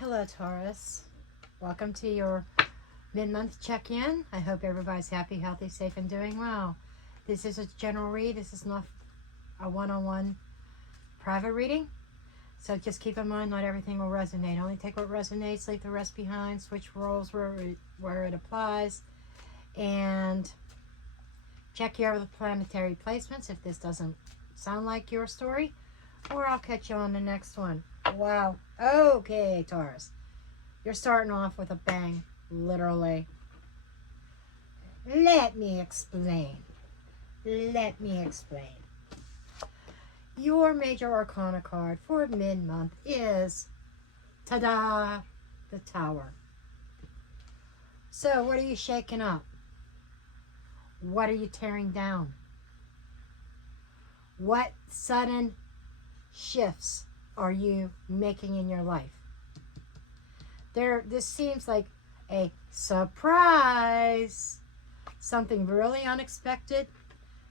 Hello, Taurus. Welcome to your mid-month check-in. I hope everybody's happy, healthy, safe, and doing well. This is a general read. This is not a one-on-one private reading. So just keep in mind, not everything will resonate. Only take what resonates, leave the rest behind, switch roles where it applies, and check your other planetary placements if this doesn't sound like your story, or I'll catch you on the next one. Wow. Okay, Taurus. You're starting off with a bang, literally. Let me explain. Your major arcana card for mid-month is, ta-da, the Tower. So what are you shaking up? What are you tearing down? What sudden shifts are you making in your life? This seems like a surprise. Something really unexpected.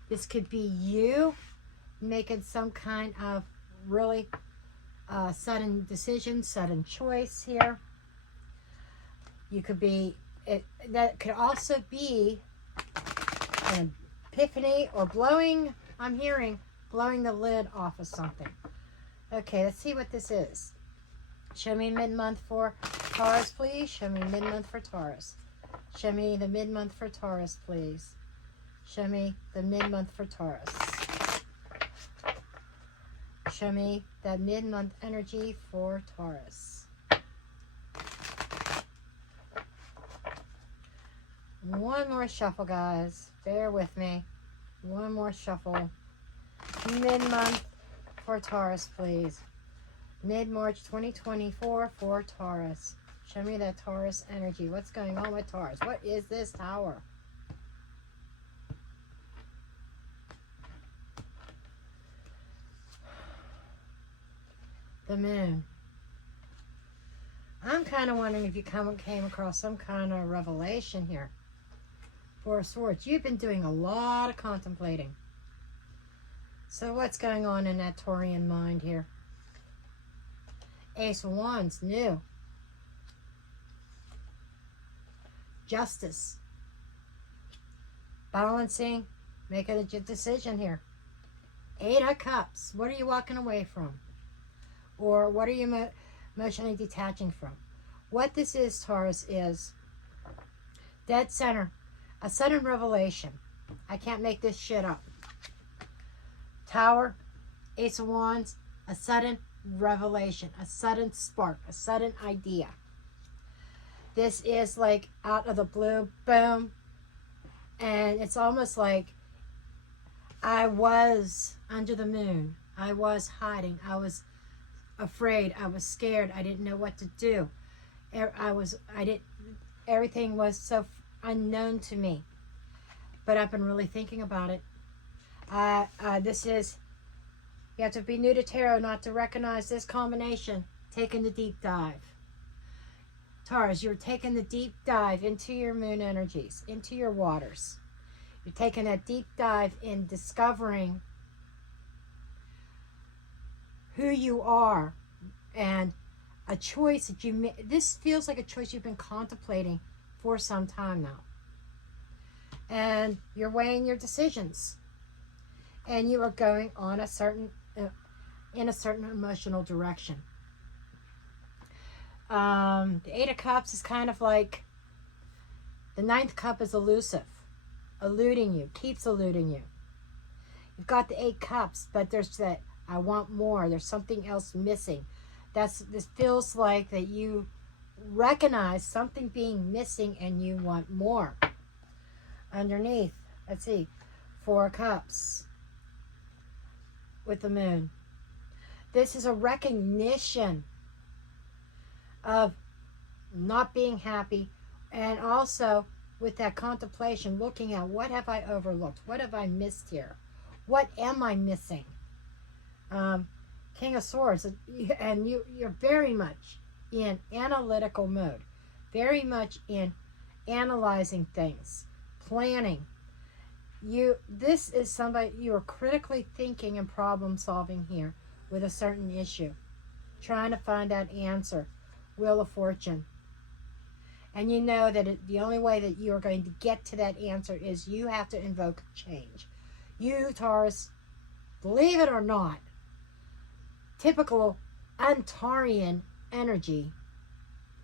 This could be you making some kind of really sudden decision, sudden choice here. You could be, that could also be an epiphany or blowing the lid off of something. Okay, let's see what this is. Show me mid-month for Taurus, please. Show me mid-month for Taurus. Show me the mid-month for Taurus, please. Show me the mid-month for Taurus. Show me that mid-month energy for Taurus. One more shuffle, guys. Bear with me. One more shuffle. Mid-month for Taurus, please. Mid-March 2024 for Taurus. Show me that Taurus energy. What's going on with Taurus? What is this Tower? The Moon. I'm kind of wondering if you came across some kind of revelation here. Four of Swords. You've been doing a lot of contemplating. So what's going on in that Taurian mind here? Ace of Wands, new. Justice. Balancing, making a decision here. Eight of Cups. What are you walking away from? Or what are you emotionally detaching from? What this is, Taurus, is dead center. A sudden revelation. I can't make this shit up. Tower, Ace of Wands, a sudden revelation, a sudden spark, a sudden idea. This is like out of the blue, boom. And it's almost like I was under the moon. I was hiding. I was afraid. I was scared. I didn't know what to do. Everything was so unknown to me. But I've been really thinking about it. You have to be new to tarot not to recognize this combination. Taking the deep dive. Taurus, you're taking the deep dive into your moon energies, into your waters. You're taking a deep dive in discovering who you are and a choice that you made. This feels like a choice you've been contemplating for some time now. And you're weighing your decisions. And you are going on in a certain emotional direction. The Eight of Cups is kind of like the Ninth Cup is elusive, eluding you, keeps eluding you. You've got the Eight Cups, but there's that I want more. There's something else missing. This feels like that you recognize something being missing and you want more. Underneath, let's see, Four of Cups with the Moon. This is a recognition of not being happy, and also with that contemplation, looking at what have I overlooked? What have I missed here? What am I missing? King of Swords, and you're very much in analytical mode, very much in analyzing things, planning. This is somebody you are critically thinking and problem solving here with a certain issue, trying to find that answer. Wheel of Fortune. And you know that the only way that you are going to get to that answer is you have to invoke change. You, Taurus, believe it or not, typical Antarian energy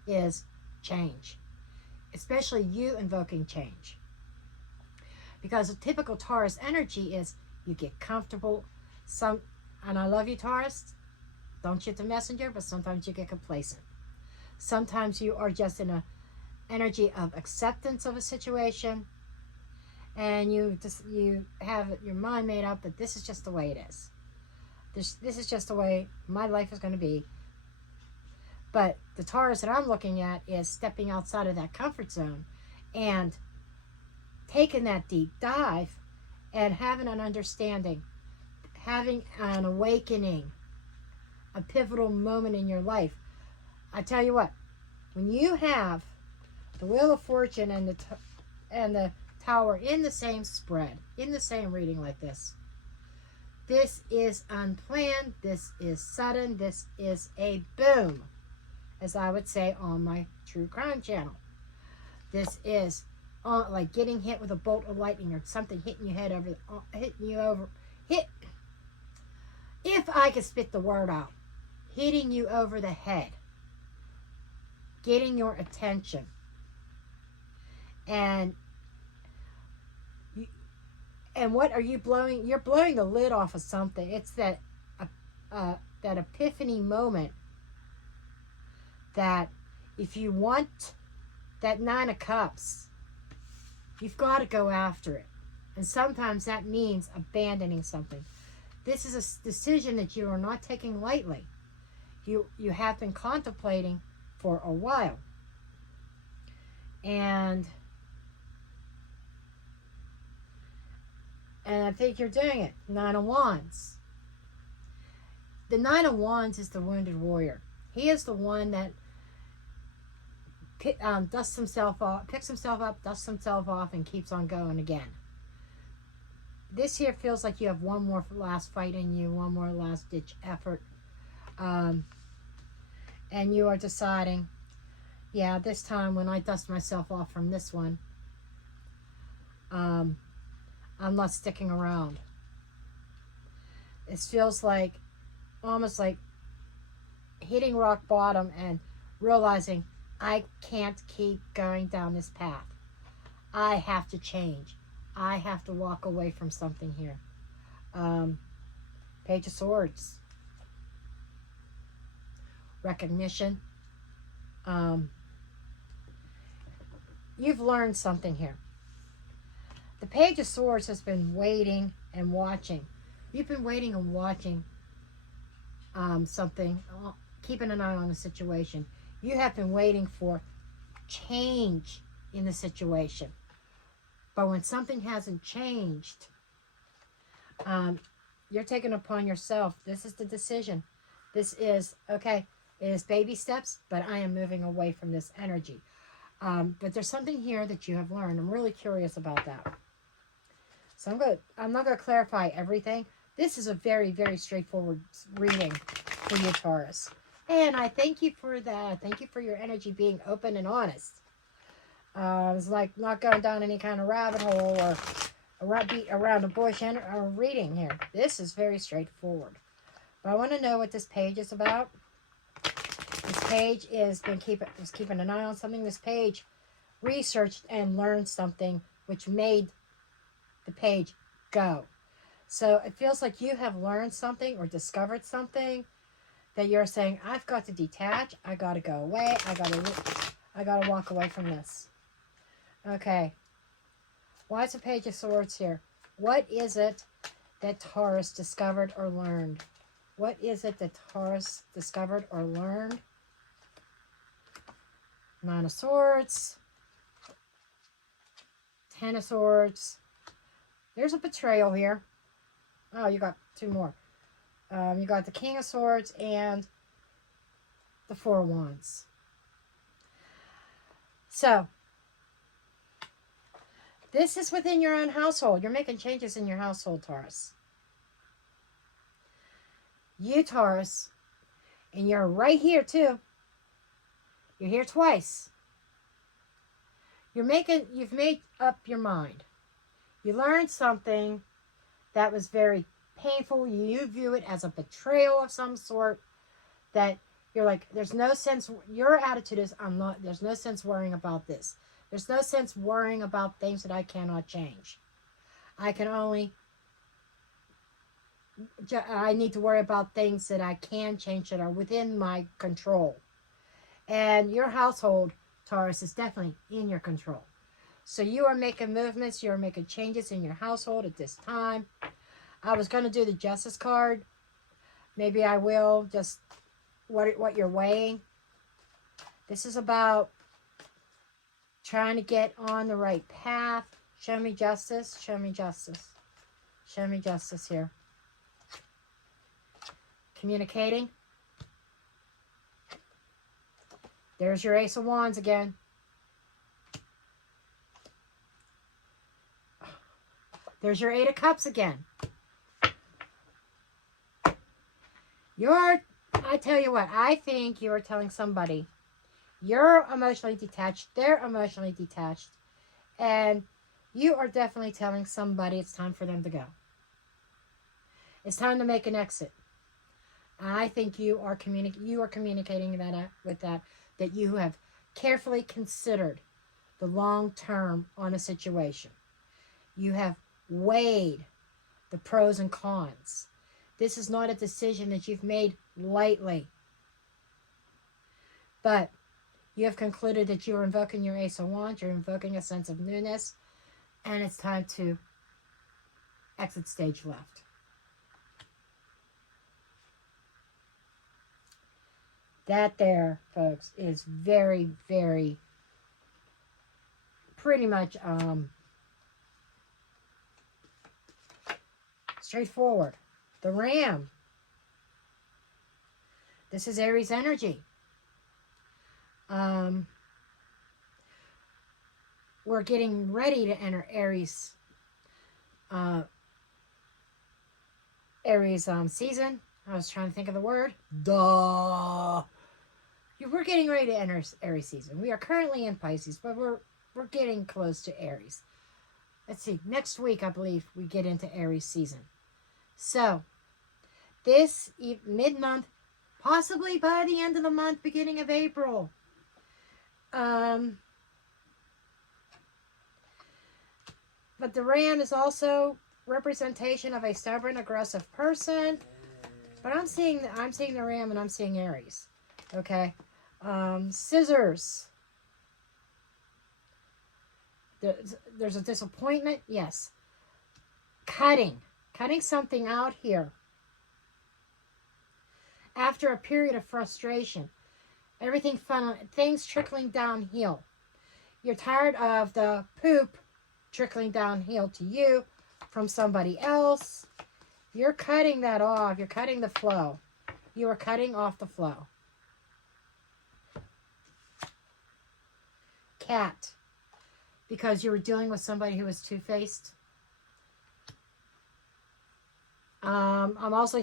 is change. Especially you invoking change. Because a typical Taurus energy is you get comfortable. And I love you, Taurus. Don't shoot the messenger, but sometimes you get complacent. Sometimes you are just in a energy of acceptance of a situation, and you have your mind made up that this is just the way it is. This is just the way my life is going to be. But the Taurus that I'm looking at is stepping outside of that comfort zone and taking that deep dive and having an understanding, having an awakening, a pivotal moment in your life. I tell you what, when you have the Wheel of Fortune and the Tower in the same spread, in the same reading like this, this is unplanned, this is sudden, this is a boom, as I would say on my true crime channel. This is like getting hit with a bolt of lightning or something hitting you over. If I could spit the word out, hitting you over the head, getting your attention. And what are you blowing? You're blowing the lid off of something. It's that epiphany moment that if you want that 9 of Cups, you've got to go after it. And sometimes that means abandoning something. This is a decision that you are not taking lightly. You have been contemplating for a while. And I think you're doing it. 9 of Wands. The 9 of Wands is the wounded warrior. He is the one that dusts himself off, picks himself up, dusts himself off, and keeps on going again. This here feels like you have one more last fight in you, one more last ditch effort. And you are deciding, yeah, this time when I dust myself off from this one, I'm not sticking around. It feels like, almost like hitting rock bottom and realizing I can't keep going down this path. I have to change. I have to walk away from something here. Page of Swords. Recognition. You've learned something here. The Page of Swords has been waiting and watching. You've been waiting and watching something, keeping an eye on the situation. You have been waiting for change in the situation. But when something hasn't changed, you're taking upon yourself. This is the decision. This is, okay, it is baby steps, but I am moving away from this energy. But there's something here that you have learned. I'm really curious about that. So I'm not going to clarify everything. This is a very, very straightforward reading for you, Taurus. And I thank you for that. Thank you for your energy being open and honest. It's like not going down any kind of rabbit hole or beat around a bush or reading here. This is very straightforward. But I want to know what this page is about. This page is keeping an eye on something. This page researched and learned something which made the page go. So it feels like you have learned something or discovered something that you're saying, I've got to detach. I got to go away. I got to walk away from this. Okay. Why is the Page of Swords here? What is it that Taurus discovered or learned? What is it that Taurus discovered or learned? 9 of Swords. 10 of Swords. There's a betrayal here. Oh, you got 2 more. You got the King of Swords and the 4 of Wands. So, this is within your own household. You're making changes in your household, Taurus. You, Taurus, and you're right here too. You're here twice. You've made up your mind. You learned something that was very painful. You view it as a betrayal of some sort, that you're like, there's no sense. Your attitude is, there's no sense worrying about this. There's no sense worrying about things that I cannot change. I need to worry about things that I can change, that are within my control. And your household, Taurus, is definitely in your control. So you are making movements, you are making changes in your household at this time. I was going to do the Justice card. Maybe I will, just what you're weighing. This is about trying to get on the right path. Show me justice, show me justice. Show me justice here. Communicating. There's your Ace of Wands again. There's your Eight of Cups again. I tell you what, I think you are telling somebody you're emotionally detached, they're emotionally detached, and you are definitely telling somebody it's time for them to go. It's time to make an exit. I think you are communicating that you have carefully considered the long term on a situation. You have weighed the pros and cons. This is not a decision that you've made lightly. But you have concluded that you are invoking your Ace of Wands, you're invoking a sense of newness, and it's time to exit stage left. That there, folks, is very, very pretty much straightforward. The Ram. This is Aries energy. We're getting ready to enter Aries season. I was trying to think of the word. Duh. We're getting ready to enter Aries season. We are currently in Pisces, but we're getting close to Aries. Let's see. Next week, I believe, we get into Aries season. So, this mid-month, possibly by the end of the month, beginning of April. But the Ram is also representation of a stubborn, aggressive person. But I'm seeing the Ram and I'm seeing Aries. Okay. Scissors. There's a disappointment. Yes. Cutting something out here. After a period of frustration, things trickling downhill. You're tired of the poop trickling downhill to you from somebody else. You're cutting that off. You're cutting the flow. You are cutting off the flow. Cat. Because you were dealing with somebody who was two-faced. I'm also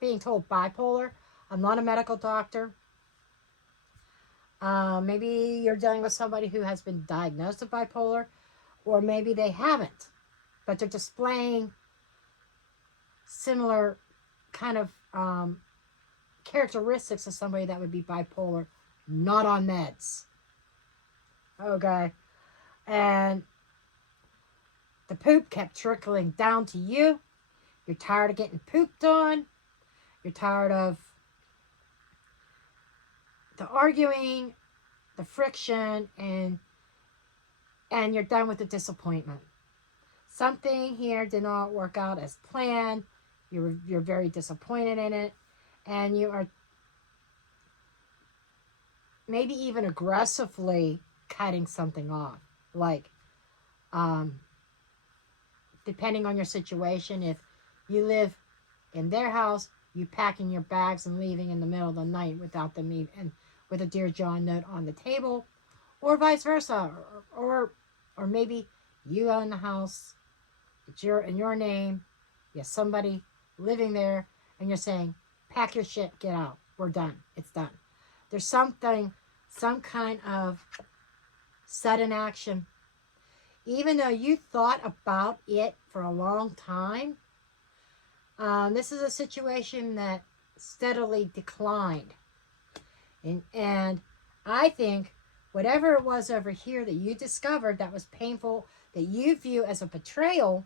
being told bipolar. I'm not a medical doctor. Maybe you're dealing with somebody who has been diagnosed with bipolar, or maybe they haven't, but they're displaying similar kind of characteristics of somebody that would be bipolar, not on meds. Okay. And the poop kept trickling down to you. You're tired of getting pooped on. You're tired of the arguing, the friction, and you're done with the disappointment. Something here did not work out as planned. You're very disappointed in it, and you are maybe even aggressively cutting something off. Like, depending on your situation, if you live in their house, you packing your bags and leaving in the middle of the night without them even, and with a Dear John note on the table, or vice versa, or maybe you own the house, it's in your name, you have somebody living there, and you're saying, pack your shit, get out, we're done, it's done. There's something, some kind of sudden action. Even though you thought about it for a long time, this is a situation that steadily declined. And I think whatever it was over here that you discovered that was painful, that you view as a betrayal,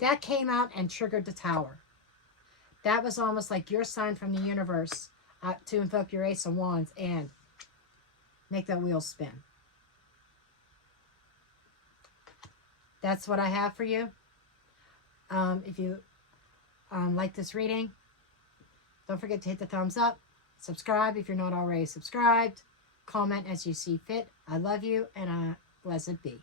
that came out and triggered the Tower. That was almost like your sign from the universe to invoke your Ace of Wands and make that wheel spin. That's what I have for you. If you like this reading, don't forget to hit the thumbs up. Subscribe if you're not already subscribed. Comment as you see fit. I love you, and blessed be.